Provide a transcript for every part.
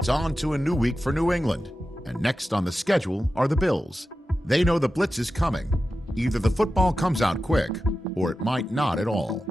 It's on to a new week for New England, and next on the schedule are the Bills. They know the blitz is coming. Either the football comes out quick, or it might not at all.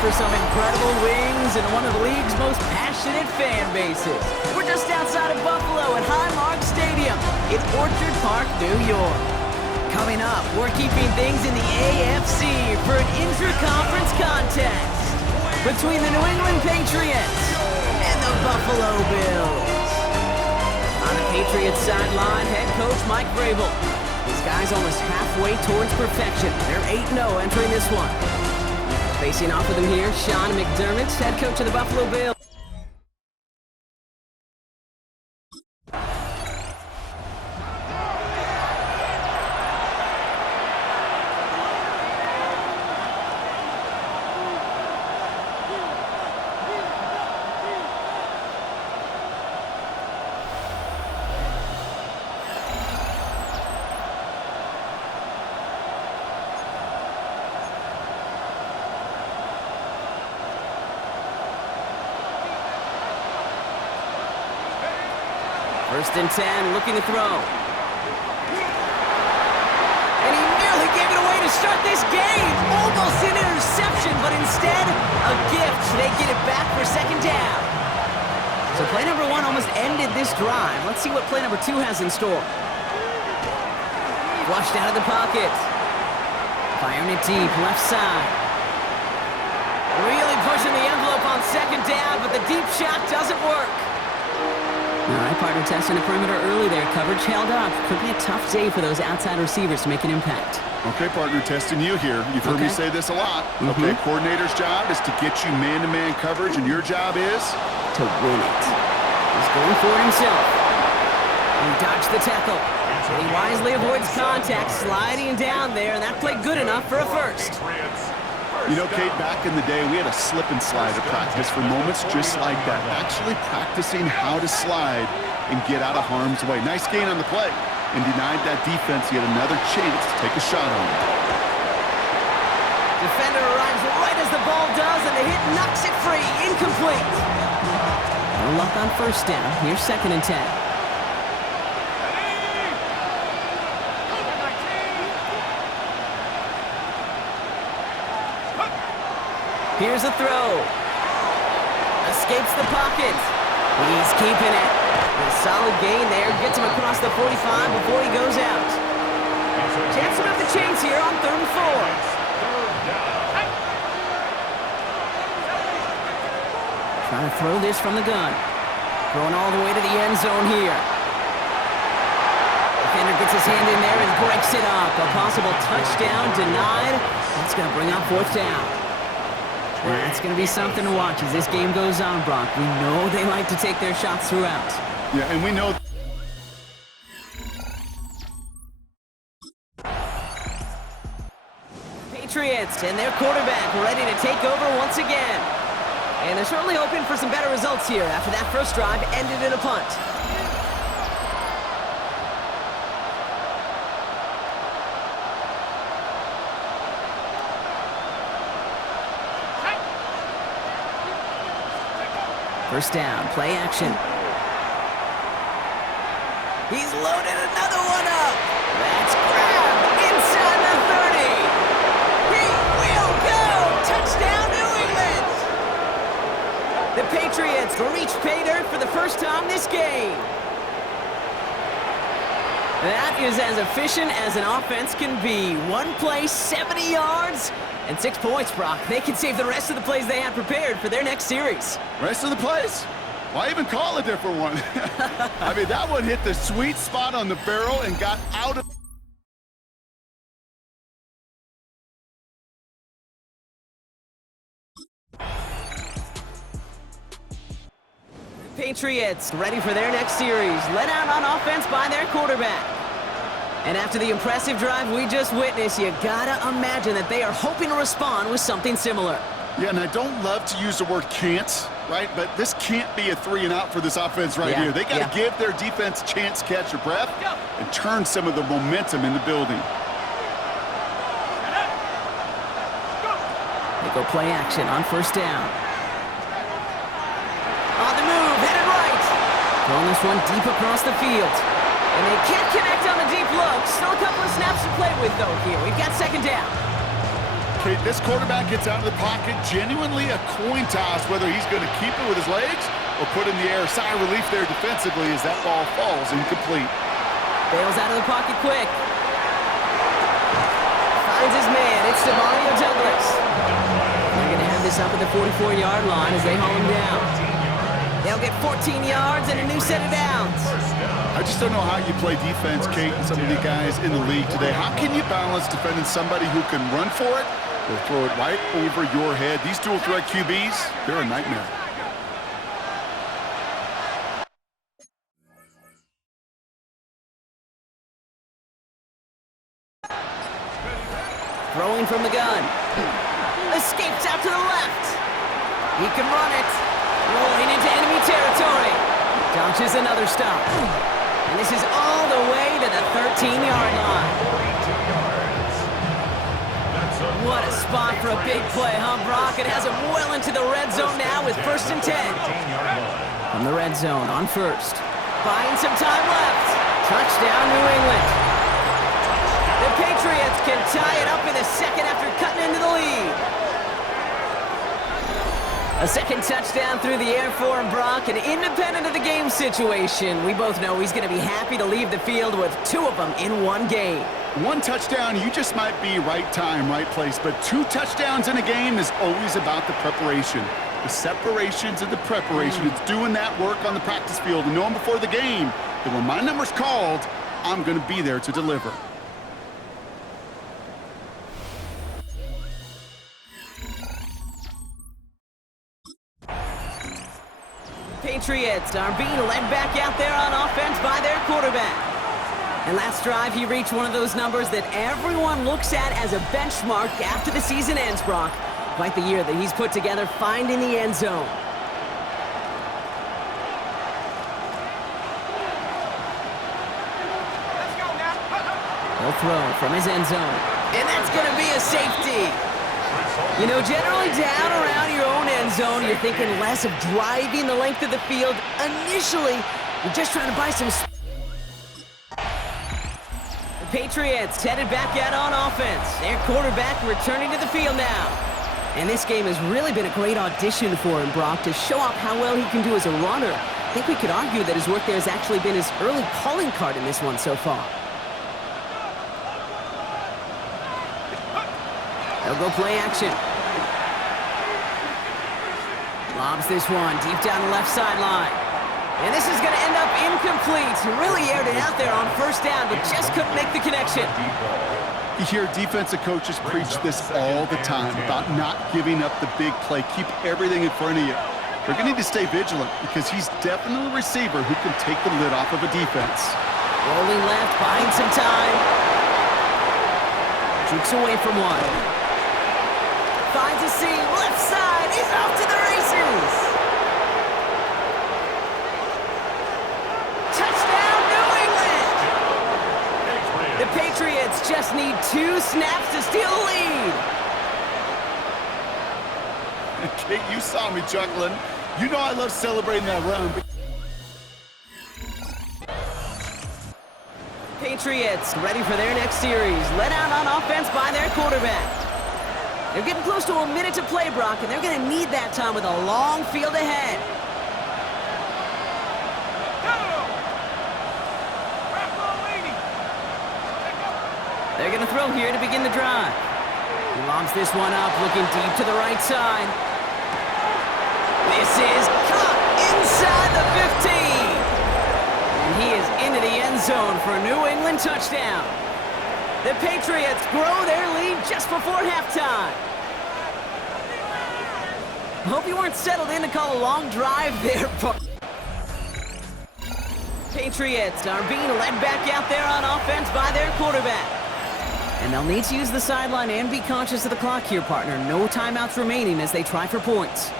For some incredible wings and one of the league's most passionate fan bases. We're just outside of Buffalo at Highmark Stadium in Orchard Park, New York. Coming up, we're keeping things in the AFC for an intra-conference contest between the New England Patriots and the Buffalo Bills. On the Patriots sideline, head coach Mike Vrabel. These guys almost halfway towards perfection. They're 8-0 entering this one. Facing off with him here, Sean McDermott, head coach of the Buffalo Bills. First and 10, looking to throw. And he nearly gave it away to start this game. Almost an interception, but instead, a gift. They get it back for second down. So play number 1 almost ended this drive. Let's see what play number 2 has in store. Flushed out of the pocket. Firing it deep, left side. Really pushing the envelope on second down, but the deep shot doesn't work. All right, partner, testing the perimeter early there. Coverage held up. Could be a tough day for those outside receivers to make an impact. Okay, partner, testing you here. You've heard me say this a lot. Okay, coordinator's job is to get you man-to-man coverage, and your job is? To win it. He's going for it himself. He dodged the tackle. He wisely avoids contact, sliding down there, and that played good enough for a first. You know, Kate, back in the day, we had a slip and slide at practice for moments just like that. Actually practicing how to slide and get out of harm's way. Nice gain on the play, and denied that defense yet another chance to take a shot on it. Defender arrives right as the ball does, and the hit knocks it free. Incomplete. No luck on first down. Here's second and 10. Here's a throw. Escapes the pocket. He's keeping it. A solid gain there. Gets him across the 45 before he goes out. Chancing up the chains here on 3rd and 4. Trying to throw this from the gun. Going all the way to the end zone here. Defender gets his hand in there and breaks it up. A possible touchdown denied. That's going to bring up 4th down. That's going to be something to watch as this game goes on, Brock. We know they like to take their shots throughout. Yeah, and we know Patriots and their quarterback ready to take over once again. And they're certainly hoping for some better results here after that first drive ended in a punt. First down, play action. He's loaded another one up. That's grabbed inside the 30. He will go. Touchdown, New England. The Patriots reach pay dirt for the first time this game. That is as efficient as an offense can be. One play, 70 yards, and 6 points, Brock. They can save the rest of the plays they have prepared for their next series. Rest of the plays? Why even call a different one? I mean, that one hit the sweet spot on the barrel and got out of... Patriots ready for their next series, led out on offense by their quarterback. And after the impressive drive we just witnessed, you gotta imagine that they are hoping to respond with something similar. Yeah, and I don't love to use the word can't, right? But this can't be a 3-and-out for this offense right here. They got to give their defense a chance to catch their breath and turn some of the momentum in the building. They go play action on first down. On the move, headed right. Throwing this one deep across the field. And they can't connect on the deep look. Still a couple of snaps to play with, though, here. We've got second down. Okay, this quarterback gets out of the pocket, genuinely a coin toss whether he's going to keep it with his legs or put in the air. Sigh of relief there defensively as that ball falls incomplete. Bails out of the pocket quick. Finds his man. It's Demario Douglas. They're going to have this up at the 44-yard line as they haul him down. They'll get 14 yards and a new set of downs. I just don't know how you play defense, Kate, and some of the guys in the league today. How can you balance defending somebody who can run for it or throw it right over your head? These dual-threat QBs, they're a nightmare. Throwing from the gun. Escapes out to the left. He can run it. Rolling into enemy territory. Dodges another stop. And this is all the way to the 13-yard line. What a spot for a big play, huh, Brock? It has him well into the red zone now with 1st and 10. From the red zone on first. Buying some time left. Touchdown, New England. The Patriots can tie it up in the second after cutting into the lead. A second touchdown through the air for him, Brock, and independent of the game situation, we both know he's going to be happy to leave the field with 2 of them in one game. 1 touchdown, you just might be right time, right place, but 2 touchdowns in a game is always about the preparation. The separations and the preparation. It's doing that work on the practice field and knowing before the game that when my number's called, I'm going to be there to deliver. Patriots are being led back out there on offense by their quarterback. And last drive, he reached one of those numbers that everyone looks at as a benchmark after the season ends, Brock. Quite the year that he's put together finding the end zone. He'll throw from his end zone. And that's going to be a safety. You know, generally down around your own end zone, you're thinking less of driving the length of the field. Initially, you're just trying to buy some space. The Patriots headed back out on offense. Their quarterback returning to the field now. And this game has really been a great audition for him, Brock, to show off how well he can do as a runner. I think we could argue that his work there has actually been his early calling card in this one so far. They'll go play action. Lobs this one deep down the left sideline. And this is going to end up incomplete. Really aired it out there on first down, but just couldn't make the connection. You hear defensive coaches preach this all the time about not giving up the big play. Keep everything in front of you. They're going to need to stay vigilant because he's definitely a receiver who can take the lid off of a defense. Rolling left, buying some time. Jukes away from one. finds a seam, left side, he's off to the races. Touchdown, New England! The Patriots just need 2 snaps to steal the lead. Kate, you saw me chuckling. You know I love celebrating that run. Patriots ready for their next series. Let out on offense by their quarterback. They're getting close to a minute to play, Brock, and they're going to need that time with a long field ahead. They're going to throw here to begin the drive. He lobs this one up, looking deep to the right side. This is caught inside the 15. And he is into the end zone for a New England touchdown. The Patriots grow their lead just before halftime. Hope you weren't settled in to call a long drive there. Patriots are being led back out there on offense by their quarterback. And they'll need to use the sideline and be conscious of the clock here, partner. No timeouts remaining as they try for points.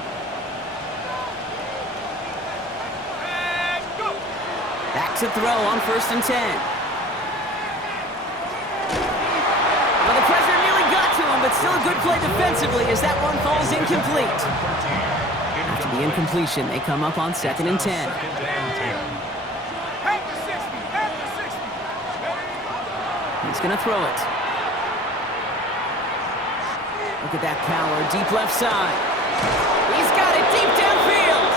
Back to throw on 1st and 10. Well, the pressure nearly got to him, but still a good play defensively as that one falls incomplete. After the incompletion, they come up on 2nd and 10. He's going to throw it. Look at that power, deep left side. He's got it deep downfield.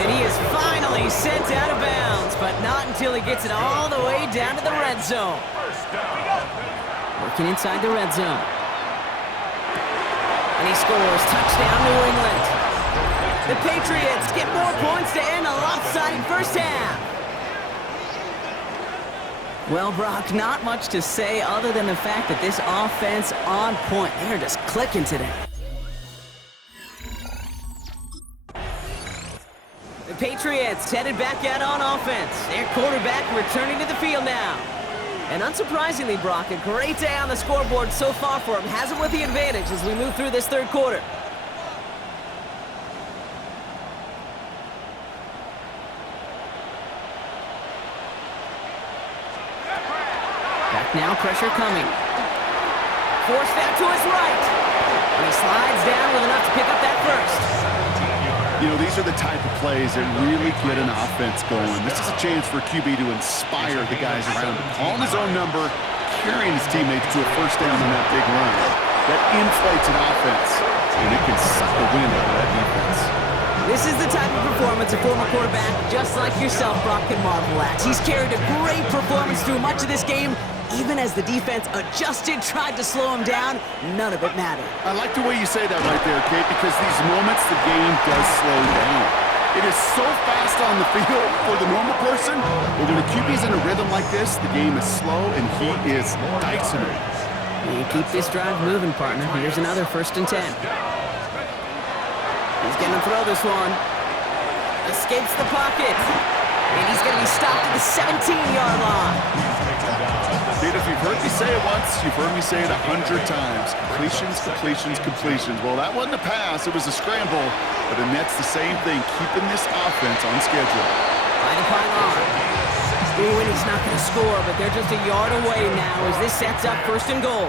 And he is finally sent out of bounds, but not until he gets it all the way down to the red zone. Working inside the red zone. And he scores. Touchdown, New England. The Patriots get more points to end a lopsided first half. Well, Brock, not much to say other than the fact that this offense on point. They're just clicking today. The Patriots headed back out on offense. Their quarterback returning to the field now. And unsurprisingly, Brock, a great day on the scoreboard so far for him. Has him with the advantage as we move through this third quarter. Back now, pressure coming. Forced out to his right. And he slides down with enough to pick up that first. You know, these are the type of plays that really get an offense going. This is a chance for QB to inspire the guys around him. Calling his own number, carrying his teammates to a first down on that big run. That inflates an offense, and it can suck the wind out of that defense. This is the type of performance a former quarterback, just like yourself, Brock, can marvel at. He's carried a great performance through much of this game. Even as the defense adjusted, tried to slow him down, none of it mattered. I like the way you say that right there, Kate, because these moments the game does slow down. It is so fast on the field for the normal person, but when a QB's in a rhythm like this, the game is slow and he is dicing it. You keep this drive moving, partner. Here's another 1st and 10. He's going to throw this one. Escapes the pocket. And he's going to be stopped at the 17-yard line. Dude, if you've heard me say it once, you've heard me say it 100 times. Completions, completions, completions. Well, that wasn't a pass. It was a scramble. But the Nets, the same thing, keeping this offense on schedule. By the pylon. Ooh, and he's not going to score, but they're just a yard away now as this sets up 1st and goal.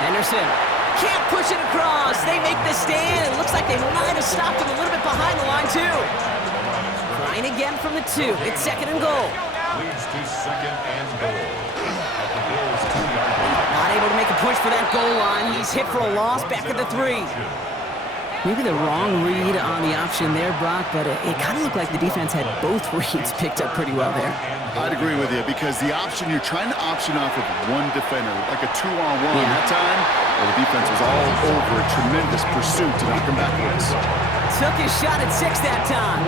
Henderson can't push it across. They make the stand. It looks like they might have stopped him a little bit behind the line, too. Trying again from the 2. It's 2nd and goal. Leads to 2nd and goal. At the Bills' 2-yard line. Not able to make a push for that goal line. He's hit for a loss back at the 3. Maybe the wrong read on the option there, Brock, but it kind of looked like the defense had both reads picked up pretty well there. I'd agree with you because the option, you're trying to option off of one defender, like a 2-on-1 that time. Well, the defense was all over a tremendous pursuit to knock him backwards. Took his shot at 6 that time,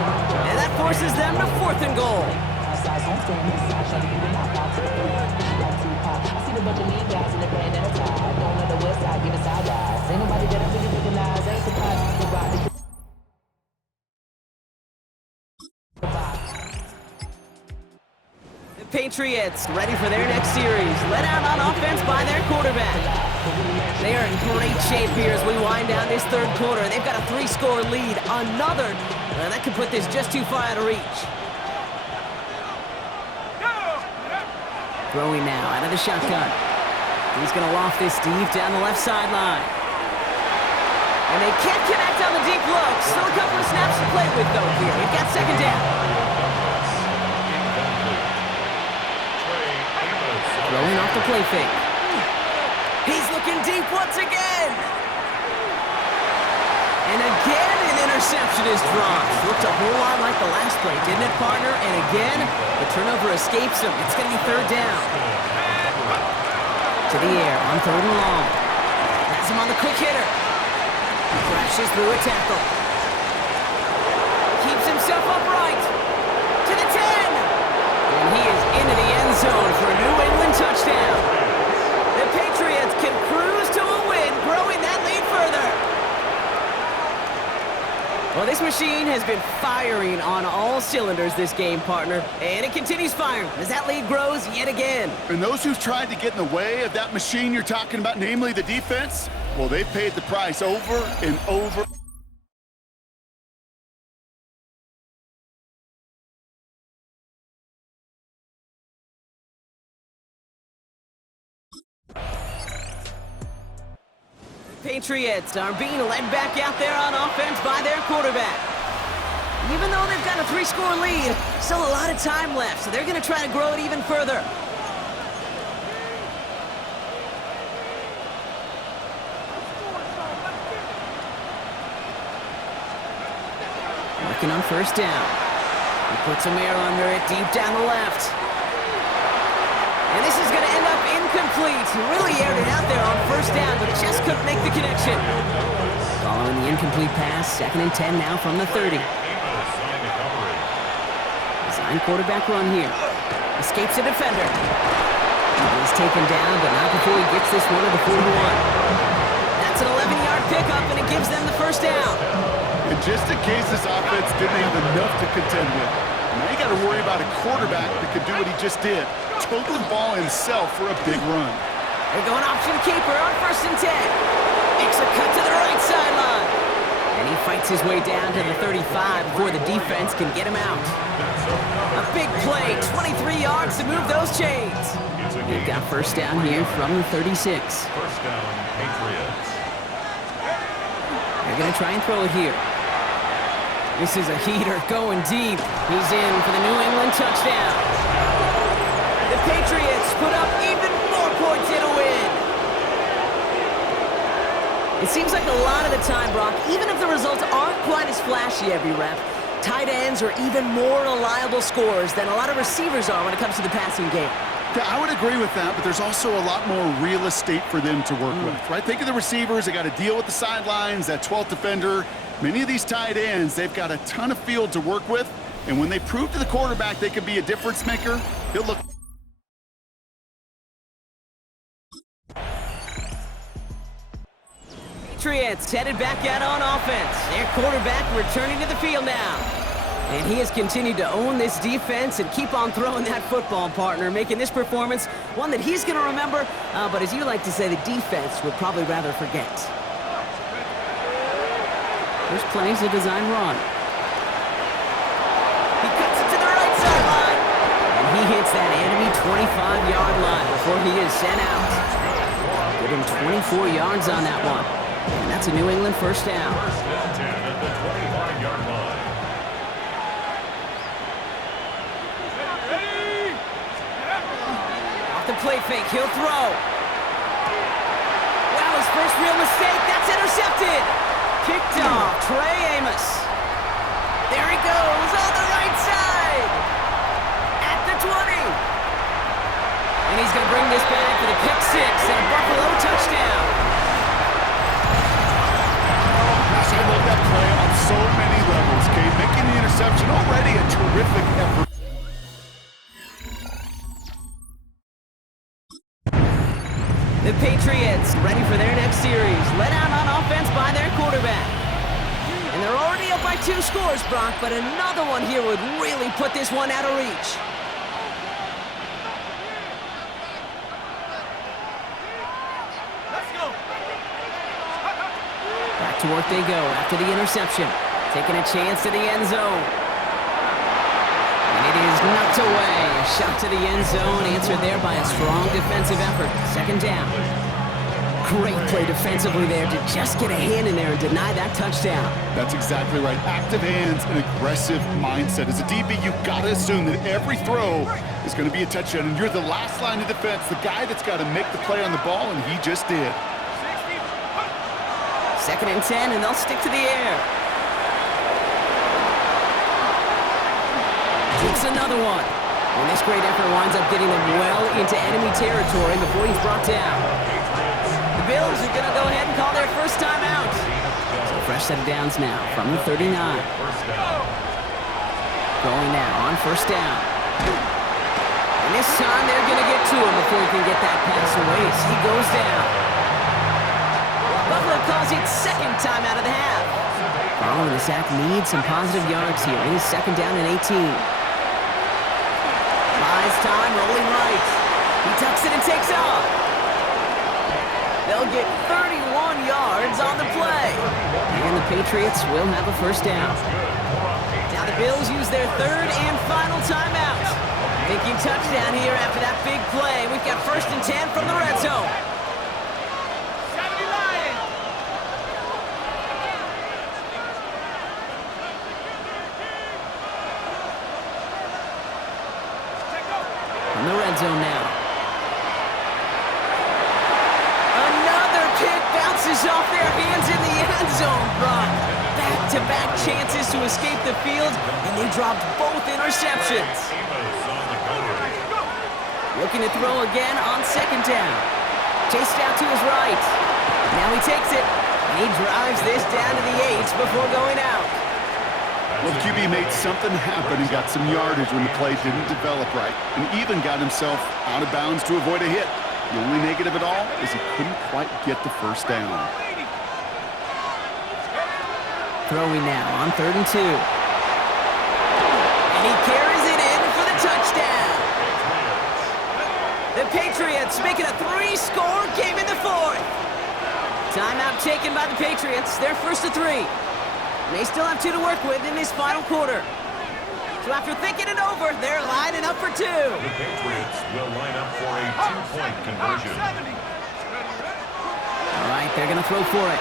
and that forces them to 4th and goal. The Patriots ready for their next series. Let out on offense by their quarterback. They are in great shape here as we wind down this third quarter. They've got a 3-score lead. Another that could put this just too far out of reach. Throwing now out of the shotgun. He's going to loft this deep down the left sideline. And they can't connect on the deep look. Still a couple of snaps to play with, though, here. We've got second down. Throwing off the play fake. He's looking deep once again. And again, an interception is dropped. Looked a whole lot like the last play, didn't it, partner? And again, the turnover escapes him. It's going to be third down. To the air on third and long. Has him on the quick hitter. Crashes through a tackle. Keeps himself upright. To the 10. And he is into the end zone for a New England touchdown. The Patriots can cruise to a win, growing that lead further. Well, this machine has been firing on all cylinders this game, partner. And it continues firing as that lead grows yet again. And those who've tried to get in the way of that machine you're talking about, namely the defense, well, they've paid the price over and over. Patriots are being led back out there on offense by their quarterback. Even though they've got a 3-score lead, still a lot of time left, so they're going to try to grow it even further. Working on first down. He puts some air under it deep down the left. And this is going to end up incomplete. He really aired it out there on first down, but just couldn't make the connection. Following the incomplete pass, 2nd and 10 now from the 30. Design quarterback run here. Escapes a defender. He's taken down, but not before he gets this one to the 41. That's an 11-yard pickup, and it gives them the first down. And just in case this offense didn't have enough to contend with, now you got to worry about a quarterback that could do what he just did. Tote the ball himself for a big run. They're going option keeper on 1st and 10. Makes a cut to the right sideline. And he fights his way down to the 35 before the defense can get him out. A big play, 23 yards to move those chains. They've got first down here from the 36. First down, Patriots. They're going to try and throw it here. This is a heater going deep. He's in for the New England touchdown. The Patriots put up even more points in a win. It seems like a lot of the time, Brock, even if the results aren't quite as flashy every rep, tight ends are even more reliable scorers than a lot of receivers are when it comes to the passing game. Yeah, I would agree with that, but there's also a lot more real estate for them to work with, right? Think of the receivers. They got to deal with the sidelines, that 12th defender. Many of these tight ends, they've got a ton of field to work with, and when they prove to the quarterback they can be a difference maker, he'll look. Patriots headed back out on offense. Their quarterback returning to the field now. And he has continued to own this defense and keep on throwing that football, partner, making this performance one that he's going to remember, but as you like to say, the defense would probably rather forget. First play's a design run. He cuts it to the right sideline. And he hits that enemy 25-yard line before he is sent out. Give him 24 yards on that one. And that's a New England first down. First and 10 at the 25-yard line. Off the play fake, he'll throw. Wow, his first real mistake. That's intercepted. Kicked off, Trey Amos. There he goes on the right side. At the 20. And he's going to bring this back for the pick six and a Buffalo touchdown. Gosh, I love that play on so many levels, Kate. Making the interception already a terrific effort. The Patriots ready for their next series. Let out on offense by their quarterback. And they're already up by 2 scores, Brock, but another one here would really put this one out of reach. to work they go after the interception. Taking a chance to the end zone. And it is knocked away. A shot to the end zone, answered there by a strong defensive effort. Second down. Great play defensively there to just get a hand in there and deny that touchdown. That's exactly right. Active hands and aggressive mindset. As a DB, you've got to assume that every throw is going to be a touchdown, and you're the last line of defense, the guy that's got to make the play on the ball, and he just did. Second and 10, and they'll stick to the air. Takes another one. And this great effort winds up getting them well into enemy territory before he's brought down. The Bills are going to go ahead and call their first time out. So fresh set of downs now from the 39. Going now on first down. And this time they're going to get to him before he can get that pass away as he goes down. Buffalo calls it second time out of the half. Following the sack needs some positive yards here. It is second down and 18. Buys time, rolling right. He tucks it and takes off. They'll get 31 yards on the play. And the Patriots will have a first down. Now the Bills use their third and final timeout. Thinking touchdown here after that big play. We've got first and 10 from the red zone. From the red zone now. Bounces off their hands in the end zone, Brock. Back-to-back chances to escape the field, and they dropped both interceptions. Looking to throw again on second down. Chased out to his right. Now he takes it, and he drives this down to the 8 before going out. Well, the QB made something happen and got some yardage when the play didn't develop right, and even got himself out of bounds to avoid a hit. The only negative at all is he couldn't quite get the first down. Throwing now on 3rd and 2. And he carries it in for the touchdown. The Patriots making a 3-score game in the 4th. Timeout taken by the Patriots. They're first to 3. And they still have 2 to work with in this final quarter. So after thinking it over, they're lining up for 2. The Patriots will line up for a 2-point conversion. All right, they're going to throw for it.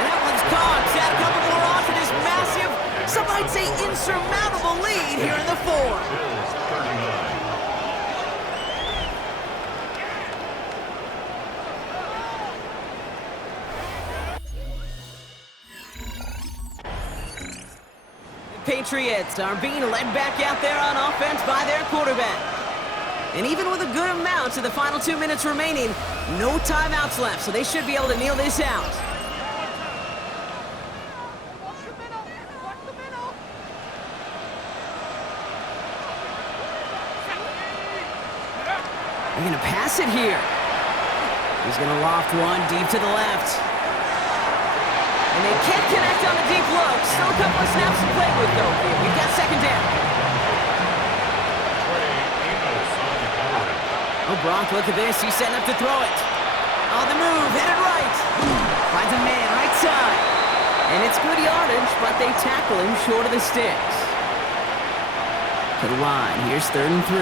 And that one's caught. Add a couple more on for this massive, some might say insurmountable lead here in the 4. Bills 39. Patriots are being led back out there on offense by their quarterback. And even with a good amount of the final 2 minutes remaining, no timeouts left, so they should be able to kneel this out. They're going to pass it here. He's going to loft one deep to the left. And they can't connect on the deep look. Still a couple of snaps to play with, though. We've got second down. Oh, Brock, look at this. He's setting up to throw it. On the move, headed right. Finds a man right side. And it's good yardage, but they tackle him short of the sticks. To the line. Here's 3rd and 3.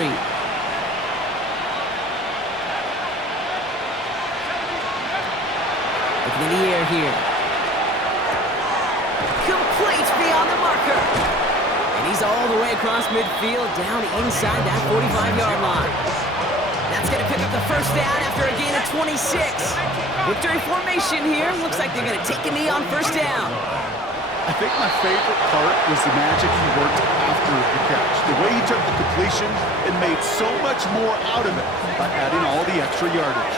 Looking in the air here. Complete beyond the marker. And he's all the way across midfield, down inside that 45-yard line. That's going to pick up the first down after a gain of 26. Victory formation here. Looks like they're going to take a knee on first down. I think my favorite part was the magic he worked after the catch. The way he took the completion and made so much more out of it by adding all the extra yardage.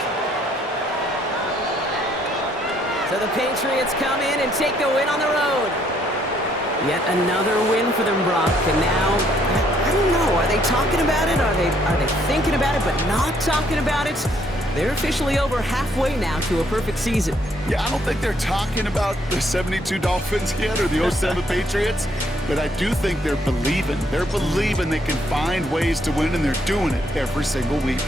So the Patriots come in and take the win on the road. Yet another win for them, Brock. And now, I don't know, are they talking about it? Are they thinking about it but not talking about it? They're officially over halfway now to a perfect season. Yeah, I don't think they're talking about the 72 Dolphins yet or the 07 Patriots, but I do think they're believing. They're believing they can find ways to win, and they're doing it every single week.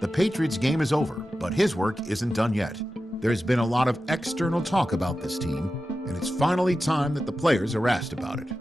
The Patriots game is over, but his work isn't done yet. There's been a lot of external talk about this team, and it's finally time that the players are asked about it.